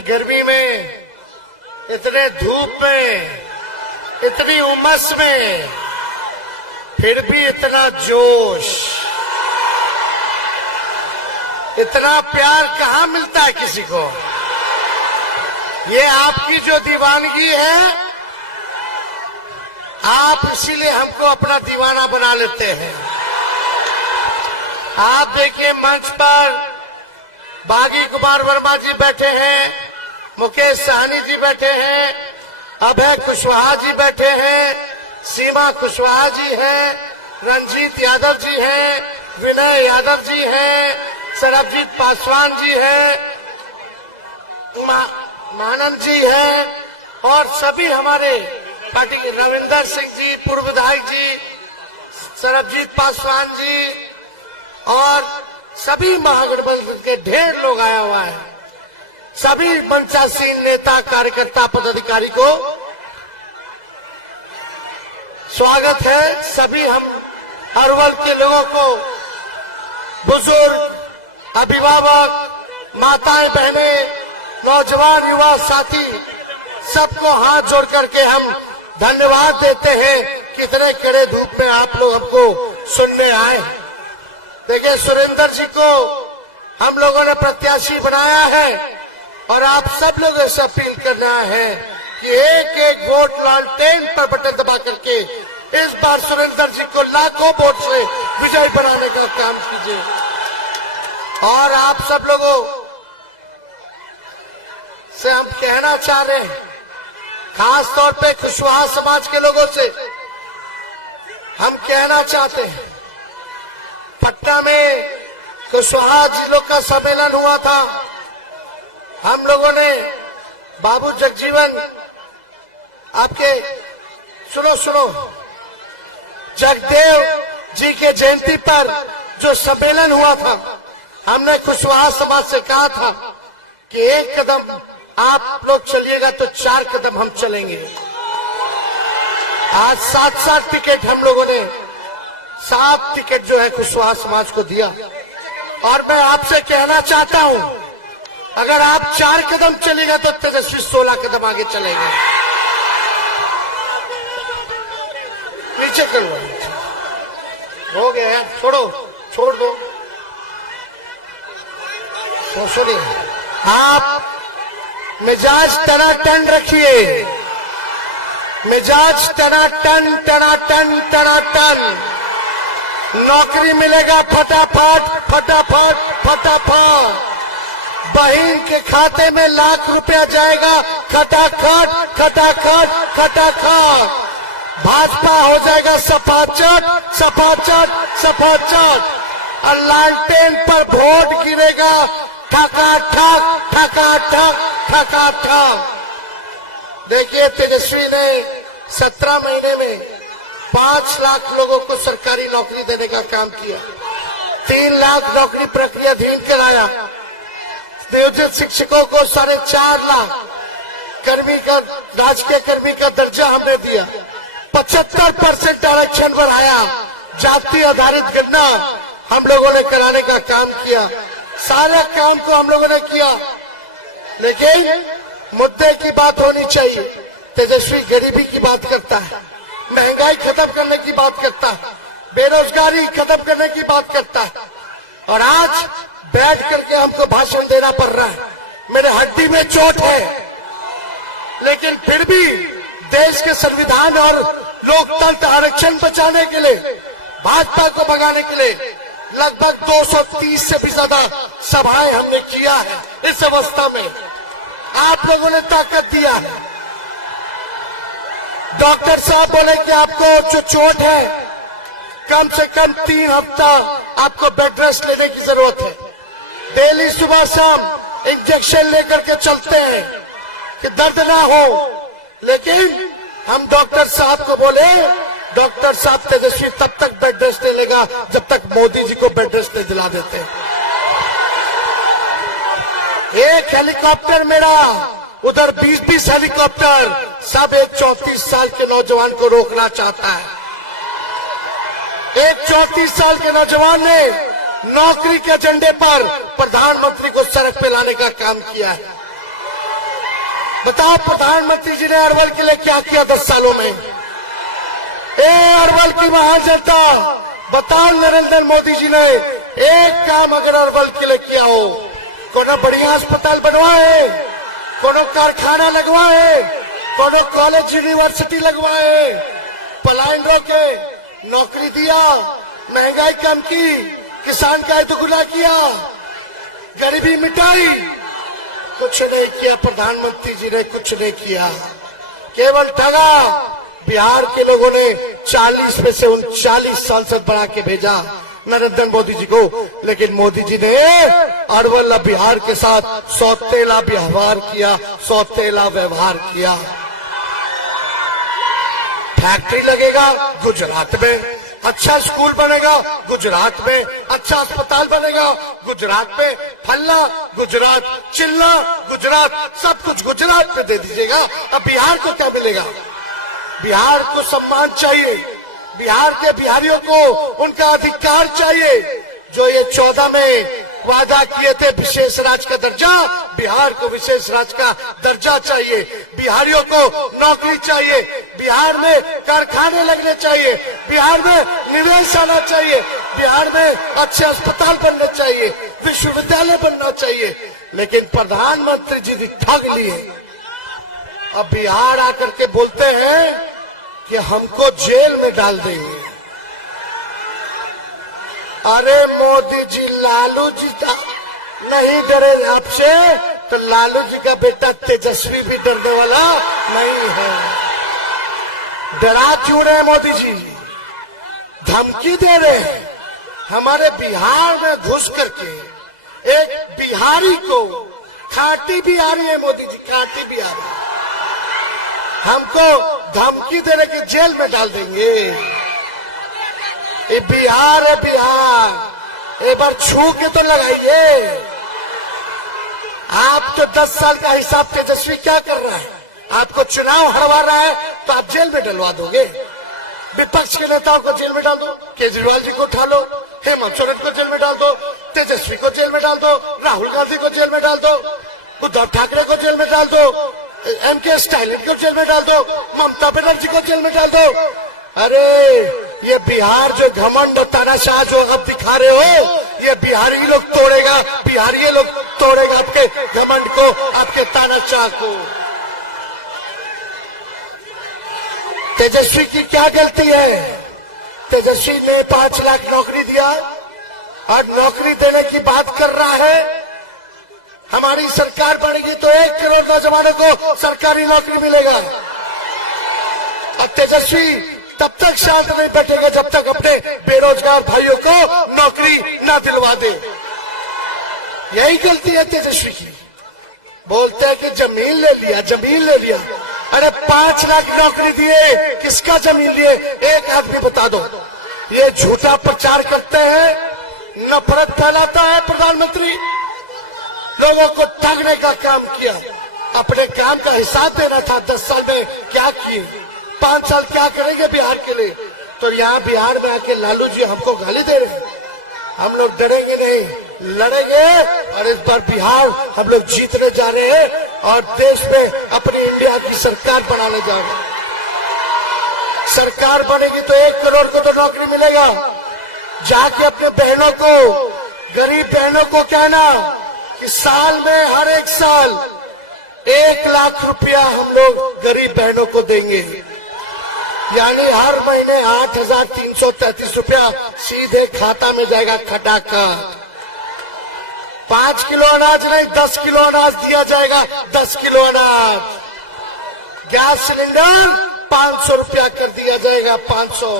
इतनी गर्मी में, इतने धूप में, इतनी उमस में, फिर भी इतना जोश, इतना प्यार कहाँ मिलता है किसी को। ये आपकी जो दीवानगी है, आप इसीलिए हमको अपना दीवाना बना लेते हैं। आप देखिए मंच पर बागी कुमार वर्मा जी बैठे हैं, मुकेश सहनी जी बैठे हैं, अभय कुशवाहा जी बैठे हैं, सीमा कुशवाहा जी हैं, रंजीत यादव जी हैं, विनय यादव जी हैं, सरबजीत पासवान जी हैं, मानंद जी हैं, और सभी हमारे पार्टी के रविंदर सिंह जी, पूर्व विधायक जी, सरबजीत पासवान जी, और सभी महागठबंधन के ढेर लोग आया हुआ है। सभी मंचासीन नेता, कार्यकर्ता, पदाधिकारी को स्वागत है। सभी हम हर वर्ग के लोगों को, बुजुर्ग, अभिभावक, माताएं, बहनें, नौजवान, युवा साथी, सबको हाथ जोड़ करके हम धन्यवाद देते हैं कि इतने कड़े धूप में आप लोग हमको सुनने आए। देखिए, सुरेंद्र जी को हम लोगों ने प्रत्याशी बनाया है और आप सब लोग ऐसा अपील करना है कि एक एक वोट लालटेन पर बटन दबा करके इस बार सुरेंद्र जी को लाखों वोट से विजयी बनाने का काम कीजिए। और आप सब लोगों से हम कहना चाह रहे हैं, खास तौर पे कुशवाहा समाज के लोगों से हम कहना चाहते हैं, पटना में कुशवाहा जिलों का सम्मेलन हुआ था। हम लोगों ने बाबू जगजीवन, आपके सुनो, जगदेव जी के जयंती पर जो सम्मेलन हुआ था, हमने कुशवाहा समाज से कहा था कि एक कदम आप लोग चलिएगा तो 4 कदम हम चलेंगे। आज 7 टिकट हम लोगों ने 7 टिकट जो है कुशवाहा समाज को दिया। और मैं आपसे कहना चाहता हूं, अगर आप 4 कदम चलेगा तो तेजस्वी 16 कदम आगे चलेंगे। नीचे करो, हो गया, छोड़ दो। तो सुनिए, आप मिजाज टनाटन रखिए, मिजाज टनाटन। नौकरी मिलेगा फटाफट। बहन के खाते में लाख रुपया जाएगा खटाखट। भाजपा हो जाएगा सपाचट। और लालटेन पर वोट गिरेगा ठक। देखिए, तेजस्वी ने 17 महीने में 5 लाख लोगों को सरकारी नौकरी देने का काम किया, 3 लाख नौकरी प्रक्रियाधीन कराया, नियोजित शिक्षकों को 4.5 लाख राजकीय कर्मी का दर्जा हमने दिया, 75% आरक्षण बढ़ाया, जाति आधारित गणना हम लोगों ने कराने का काम किया। सारे काम को हम लोगों ने किया, लेकिन मुद्दे की बात होनी चाहिए। तेजस्वी गरीबी की बात करता है, महंगाई खत्म करने की बात करता है, बेरोजगारी खत्म करने की बात करता है, और आज बैठ करके हमको भाषण देना पड़ रहा है। मेरे हड्डी में चोट है, लेकिन फिर भी देश के संविधान और लोकतंत्र आरक्षण बचाने के लिए, भाजपा को भगाने के लिए लगभग 230 से भी ज्यादा सभाएं हमने किया है। इस अवस्था में आप लोगों ने ताकत दिया है। डॉक्टर साहब बोले कि आपको जो चोट है, कम से कम 3 हफ्ता आपको बेड रेस्ट लेने की जरूरत है। डेली सुबह शाम इंजेक्शन लेकर के चलते हैं कि दर्द ना हो, लेकिन हम डॉक्टर साहब को बोले, डॉक्टर साहब तेजस्वी तब तक बेड रेस्ट नहीं लेगा जब तक मोदी जी को बेड रेस्ट नहीं दिला देते। एक हेलीकॉप्टर मेरा, उधर 20-20 हेलीकॉप्टर, सब एक 34 साल के नौजवान को रोकना चाहता है। एक 34 साल के नौजवान ने नौकरी के एजेंडे पर प्रधानमंत्री को सड़क पे लाने का काम किया है। बताओ प्रधानमंत्री जी ने अरवल के लिए क्या किया 10 सालों में? अरवल की महान जनता, बताओ नरेंद्र मोदी जी ने एक काम अगर अरवल के लिए किया हो, कोनो बढ़िया अस्पताल बनवाए, कोनो कारखाना लगवाए, कोनो कॉलेज यूनिवर्सिटी लगवाए, पलायन रोके, नौकरी दिया, महंगाई कम की, किसान का दुगुना किया, गरीबी मिटाई, कुछ नहीं किया। प्रधानमंत्री जी ने कुछ नहीं किया, केवल ठगा। बिहार के लोगों ने 40 में से 39 सांसद बढ़ा के भेजा नरेंद्र मोदी जी को, लेकिन मोदी जी ने अरवल बिहार के साथ सौतेला व्यवहार किया, सौतेला व्यवहार किया। फैक्ट्री लगेगा गुजरात में, अच्छा स्कूल बनेगा गुजरात में, अच्छा अस्पताल बनेगा गुजरात में, फलना गुजरात, चिल्ला गुजरात, सब कुछ गुजरात में दे दीजिएगा। अब बिहार को क्या मिलेगा? बिहार को सम्मान चाहिए, बिहार के बिहारियों को उनका अधिकार चाहिए। जो ये 14 में वादा किए थे विशेष राज्य का दर्जा, बिहार को विशेष राज्य का दर्जा चाहिए। बिहारियों को नौकरी चाहिए, बिहार में कारखाने लगने चाहिए, बिहार में निवेश आना चाहिए, बिहार में अच्छे अस्पताल बनने चाहिए, विश्वविद्यालय बनना चाहिए। लेकिन प्रधानमंत्री जी ठग लिए। अब बिहार आकर के बोलते हैं कि हमको जेल में डाल देंगे। अरे मोदी जी, लालू जी नहीं डरे आपसे, तो लालू जी का बेटा तेजस्वी भी डरने वाला नहीं है। डरा क्यों रहे मोदी जी? धमकी दे रहे हैं। हमारे बिहार में घुस करके एक बिहारी को, खाटी बिहारी है मोदी जी, खाटी बिहारी, हमको धमकी देने के जेल में डाल देंगे। ये बिहार है बिहार, एक बार छू के तो लगाइए। आप तो 10 साल का हिसाब तेजस्वी क्या कर रहा है? आपको चुनाव हरवा रहा है तो आप जेल में डलवा दोगे। विपक्ष के नेताओं को जेल में डाल दो, केजरीवाल जी को उठा लो, हेमंत सोरेन को जेल में डाल दो, तेजस्वी को जेल में डाल दो, राहुल गांधी को जेल में डाल दो, उद्धव ठाकरे को जेल में डाल दो, एमके स्टालिन को जेल में डाल दो, ममता बनर्जी को जेल में डाल दो। अरे ये बिहार जो घमंड तानाशाह जो अब दिखा रहे हो, ये बिहारी लोग तोड़ेगा, बिहारी लोग तोड़ेगा आपके घमंड को, आपके तानाशाह को। तेजस्वी की क्या गलती है? तेजस्वी ने 5 लाख नौकरी दिया और नौकरी देने की बात कर रहा है। हमारी सरकार बनेगी तो 1 करोड़ नौजवानों को सरकारी नौकरी मिलेगा। और तेजस्वी तब तक शांत नहीं बैठेगा जब तक अपने बेरोजगार भाइयों को नौकरी न दिलवा दे। यही गलती है तेजस्वी की। बोलते हैं कि जमीन ले लिया, जमीन ले लिया। अरे 5 लाख नौकरी दिए, किसका जमीन लिए? एक आदमी बता दो। ये झूठा प्रचार करते हैं, नफरत फैलाता है प्रधानमंत्री, लोगों को ठगने का काम किया। अपने काम का हिसाब देना था। 10 साल में क्या किए, 5 साल क्या करेंगे बिहार के लिए? तो यहाँ बिहार में आके लालू जी हमको गाली दे रहे हैं। हम लोग डरेंगे नहीं, लड़ेंगे और इस बार बिहार हम लोग जीतने जा रहे हैं और देश में अपनी इंडिया की सरकार बनाने जा रहे हैं। सरकार बनेगी तो 1 करोड़ को तो नौकरी मिलेगा। जाके अपने बहनों को, गरीब बहनों को कहना कि साल में हर एक साल 1 लाख रुपया हम लोग गरीब बहनों को देंगे। यानी हर महीने 8,333 रुपया सीधे खाता में जाएगा खटाखट। 5 किलो अनाज नहीं, 10 किलो अनाज दिया जाएगा। 10 किलो अनाज। गैस सिलेंडर 500 रुपया कर दिया जाएगा, 500।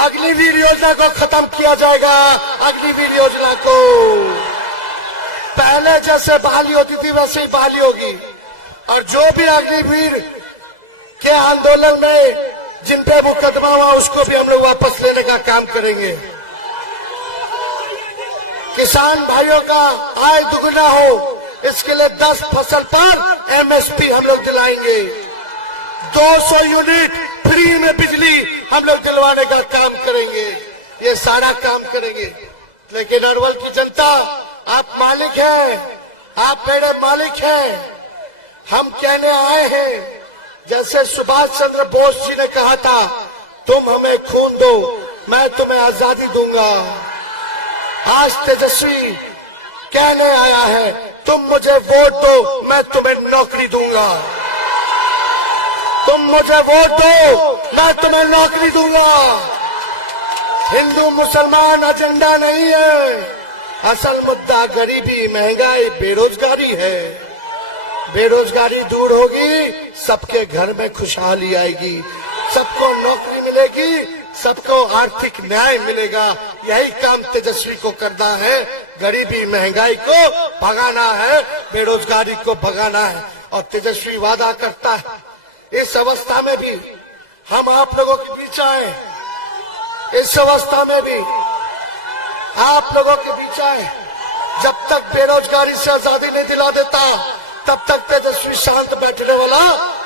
अग्निवीर योजना को खत्म किया जाएगा। अग्निवीर योजना को पहले जैसे बहाली होती थी वैसे ही बहाली होगी। और जो भी अग्निवीर के आंदोलन में जिन पे मुकदमा हुआ उसको भी हम लोग वापस लेने का काम करेंगे। किसान भाइयों का आय दुगना हो, इसके लिए 10 फसल पर एमएसपी हम लोग दिलाएंगे। 200 यूनिट फ्री में बिजली हम लोग दिलवाने का काम करेंगे। ये सारा काम करेंगे। लेकिन अरवल की जनता, आप मालिक हैं, आप मेरे मालिक हैं। हम कहने आए हैं, जैसे सुभाष चंद्र बोस जी ने कहा था, तुम हमें खून दो, मैं तुम्हें आजादी दूंगा। आज तेजस्वी कहने आया है, तुम मुझे वोट दो, मैं तुम्हें नौकरी दूंगा। तुम मुझे वोट दो, मैं तुम्हें नौकरी दूंगा। हिंदू मुसलमान एजेंडा नहीं है, असल मुद्दा गरीबी, महंगाई, बेरोजगारी है। बेरोजगारी दूर होगी, सबके घर में खुशहाली आएगी, सबको नौकरी मिलेगी, सबको आर्थिक न्याय मिलेगा। यही काम तेजस्वी को करना है। गरीबी महंगाई को भगाना है, बेरोजगारी को भगाना है। और तेजस्वी वादा करता है, इस अवस्था में भी हम आप लोगों के बीच आए, इस अवस्था में भी आप लोगों के बीच आए। जब तक बेरोजगारी से आजादी नहीं दिला देता, तब तक तेजस्वी शांत बैठने वाला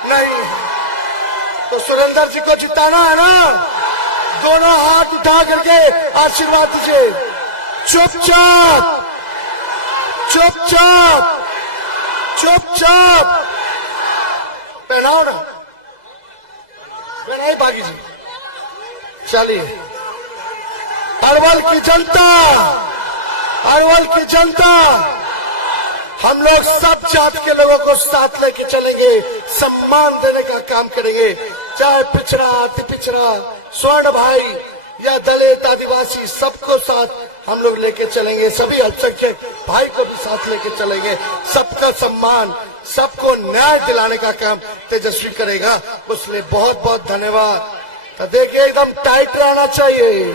नहीं है। तो सुरेंद्र जी को जिताना है ना, दोनों हाथ उठा करके आशीर्वाद दीजिए। चुपचाप चुपचाप चुपचाप पहनाओ ना, पहनाई बागी जी। चलिए, अरवल की जनता, अरवल की जनता, हम लोग सब जात के लोगों को साथ लेके चलेंगे, सम्मान देने का काम करेंगे। चाहे पिछड़ा, अति पिछड़ा, स्वर्ण भाई या दलित, आदिवासी, सबको साथ हम लोग लेके चलेंगे। सभी अल्पसंख्यक भाई को भी साथ लेके चलेंगे। सबका सम्मान, सबको न्याय दिलाने का काम तेजस्वी करेगा। उसलिए बहुत बहुत धन्यवाद। तो देखिए, एकदम टाइट रहना चाहिए।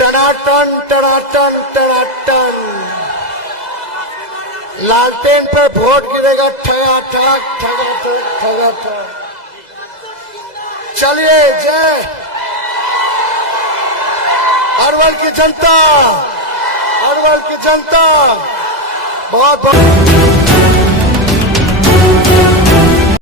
टनाटन टनाटन टनाटन, लालटेन पर वोट गिरेगा, ठगा ठग ठगा ठग ठगा ठग। चलिए, जय अरवल की जनता, अरवल की जनता। बहुत बहुत